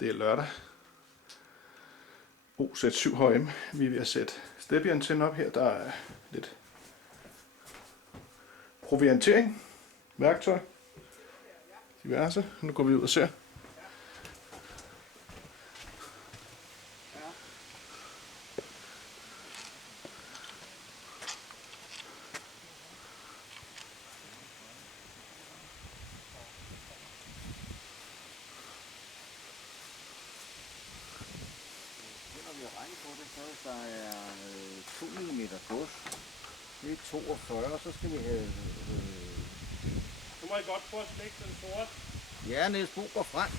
Det er lørdag. OZ7HM. Vi er ved at sætte steppeantenne op her. Der er lidt proviantering, værktøj, diverse. Nu går vi ud og ser. Der er 2 mm gods. Det er 42, så skal vi have... Så må I godt prøve at slække den sort. Ja, Niels Bo går frem.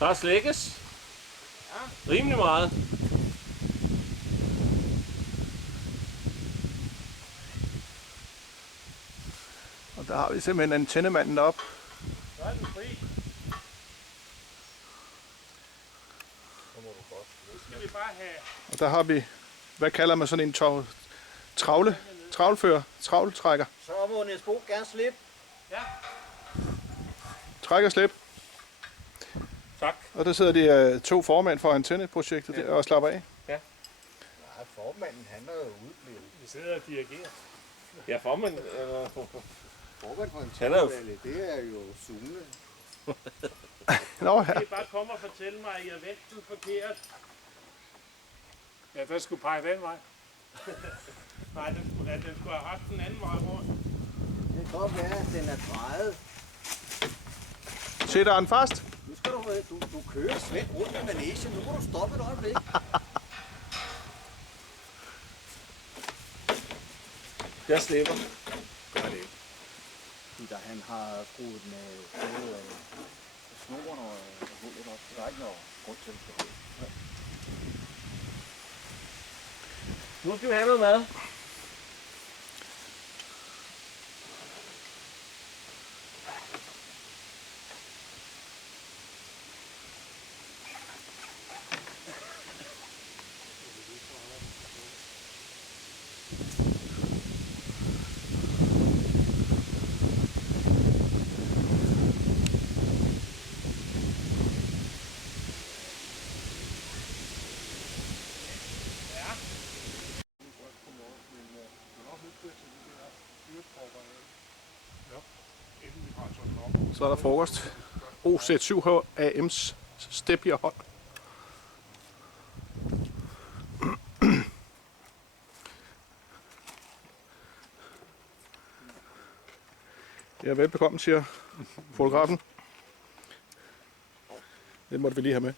Ja. Der slækkes. Ja. Rimelig meget. Og der har vi simpelthen antennemanden op. Så er den fri. Skal vi bare have... Og der har vi, hvad kalder man sådan en travlfører, travltrækker. Så må Niels Bo gerne slippe. Ja. Træk og slip. Tak. Og der sidder de to formænd for antenneprojektet der og slapper af. Nej, formanden han er jo udeblevet. Vi sidder og dirigerer. Ja, formanden... Formanden for en Han er jo- det er jo Sune. Nå ja. Kan I bare komme og fortælle mig, at I har vendt den forkert? Ja, der skulle pege den vej. Nej, den skulle have haft den anden vej rundt. Det kan godt være, at den er drejet. Sætter den fast? Nu skal du kører slet rundt i manesien. Nu må du stoppe et øjeblik. Jeg slipper. Gør det ikke. Peter, han har skruet med både snoren og hullet op. Der er ikke noget grund til det. Nu skal vi have noget mad. Så er der frokost. OZ7HAM's steppehold. Ja, velbekomme, siger fotografen. Det måtte vi lige have med.